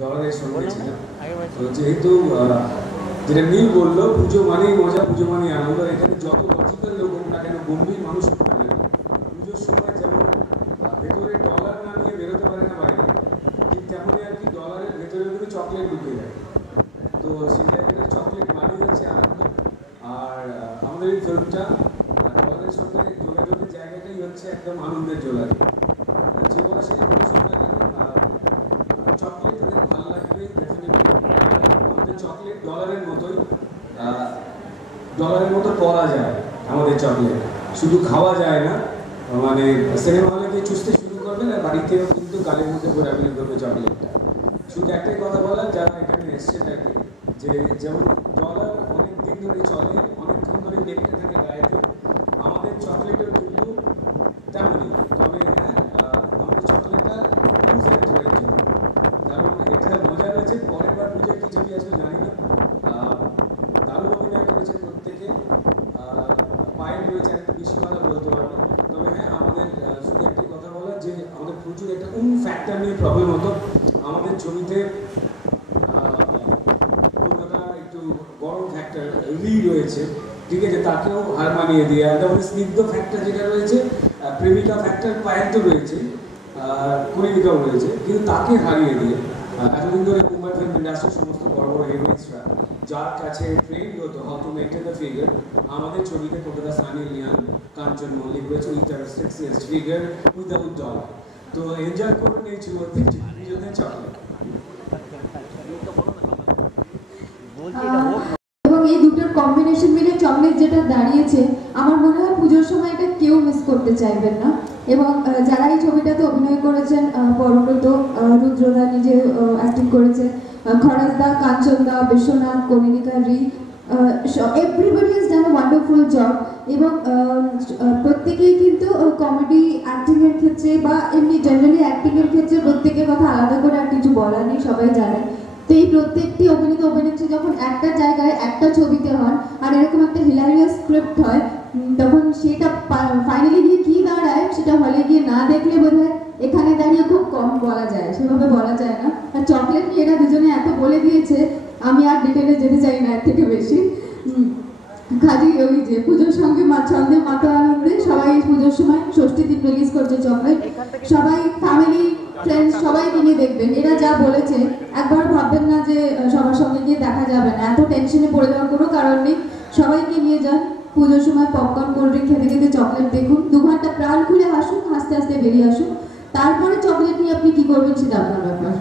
ডলারের সঙ্গে ছিলাম। তো যেহেতু যেটা নীল বললো, পুজো মানেই মজা, পুজো মানেই আনন্দ। এখানে যত লজিক্যাল লোক হোক না কেন, গম্ভীর মানুষ হোক না কেন, পুজোর সময় যেমন ভেতরে ডলার না নিয়ে বেরোতে পারে না বাইরে, ঠিক তেমনই আর কি ডলারের ভেতরে কিন্তু চকলেট ঢুকে যায়। তো সেই জায়গাটা চকলেট মানেই হচ্ছে আনন্দ। আর আমাদের এই ফিল্মটা ডলারের সঙ্গে যোগাযোগের জায়গাটাই হচ্ছে একদম আনন্দের যোগাযোগ। যে বয়সের মানুষ হোক না কেন, চকলেট তাদের ভালো লাগবে ডেফিনেটলি। আমাদের চকলেট ডলারের মতো পরা যায়। আমাদের চকলেট শুধু খাওয়া যায় না, মানে সিনেমা হলে গিয়ে চুষতে শুরু করবেন আর বাড়িতেও কিন্তু গালের মধ্যে ঘোরাঘুরি করবে চকলেটটা। শুধু একটাই কথা বলার, যারা এখানে এসছে থাকে যে যেমন ডলার অনেক দিন ধরে চলে, অনেকক্ষণ ধরে দেখতে থাকে গায়েতে, আমাদের চকলেটের কিন্তু তেমনই। তবে হ্যাঁ, আমাদের চকলেটটা ইউজ অ্যান্ড থ্রোয়ের জন্য। কারণ এটা মজা রয়েছে, পরের বার পুজোয় কি ছবি আসবে জানি না। দারুণ অভিনয় করেছে প্রত্যেকে। পায়ের রয়েছে একটা বেশি কথা বলতে পারবো। তবে হ্যাঁ, আমাদের শুধু একটাই কথা বলা যে আমাদের প্রচুর একটা ফ্যাক্টর নিয়ে প্রবলেম হতো আমাদের ছবিতে। কলকাতা একটু গরম ফ্যাক্টর রয়েছে, ঠিক আছে, তাকেও হার মানিয়ে দিয়ে তারপরে স্নিগ্ধ ফ্যাক্টর যেটা রয়েছে, প্রেমিকা ফ্যাক্টর পায়ের তো রয়েছে, কলিকাও রয়েছে, কিন্তু তাকে হারিয়ে দিয়ে এতদিন ধরে মুম্বাই ফিল্ম ইন্ডাস্ট্রির সমস্ত বড় বড় হিরোইন্সরা যার কাছে ট্রেন্ড হতো how to maintain the figure, আমাদের ছবিতে কলকাতা সানি লিওন, কাঞ্চন মল্লিক রয়েছে with the sexiest figure without dollar. তো এনজয় করুন এই ছবিতে চকলেট। এবং এই দুটোর কম্বিনেশন মিলে চকলেট যেটা দাঁড়িয়েছে, আমার মনে হয় পুজোর সময় এটা কেউ মিস করতে চাইবেন না। এবং যারা এই ছবিটাতে অভিনয় করেছেন, পরমব্রত, রুদ্রদা নিজে অ্যাক্টিং করেছে, খরাজদা, কাঞ্চনদা, বিশ্বনাথ, কনিনিকা, রি, everybody is done a wonderful job. এবং প্রত্যেকেই কিন্তু কমেডি অ্যাক্টিংয়ের ক্ষেত্রে বা এমনি জেনারেলি অ্যাক্টিংয়ের ক্ষেত্রে প্রত্যেকের কথা আলাদা করে আর কিছু বলার নেই, সবাই জানেন। তো এই প্রত্যেকটি অভিনেতা অভিনেত্রী যখন একটা জায়গায় একটা ছবিতে হন আর এরকম একটা হিলারিয়াস স্ক্রিপ্ট হয়, তখন সেটা ফাইনালি গিয়ে কী দাঁড়ায় সেটা হলে গিয়ে না দেখলে বোধহয় এখানে দাঁড়িয়ে খুব কম বলা যায়, সেভাবে বলা যায় না। আর চকলেট নিয়ে এরা দুজনে এত বলে দিয়েছে, আমি আর ডিটেলে যেতে চাই না এর থেকে বেশি। কাজী ওই যে পুজোর সঙ্গে ছন্দে মাতো আনন্দে সবাই পুজোর সময় ষষ্ঠীর দিন রিলিজ করছে চকলেট, সবাই ফ্যামিলি ফ্রেন্ডস সবাই কিনে দেখবেন। এরা যা বলেছে একবার ভাববেন না যে সবার সঙ্গে গিয়ে দেখা যাবে না, এত টেনশনে পড়ে যাওয়ার কোনো কারণ নেই। সবাইকে নিয়ে যান পুজোর সময়, পপকর্ন কোল্ড ড্রিঙ্ক খেতে খেতে চকলেট দেখুন, 2 ঘন্টা প্রাণ খুলে হাসুন, হাসতে হাসতে বেরিয়ে আসুন। তারপরে চকলেট নিয়ে আপনি কি করবেন সেটা আপনার ব্যাপার।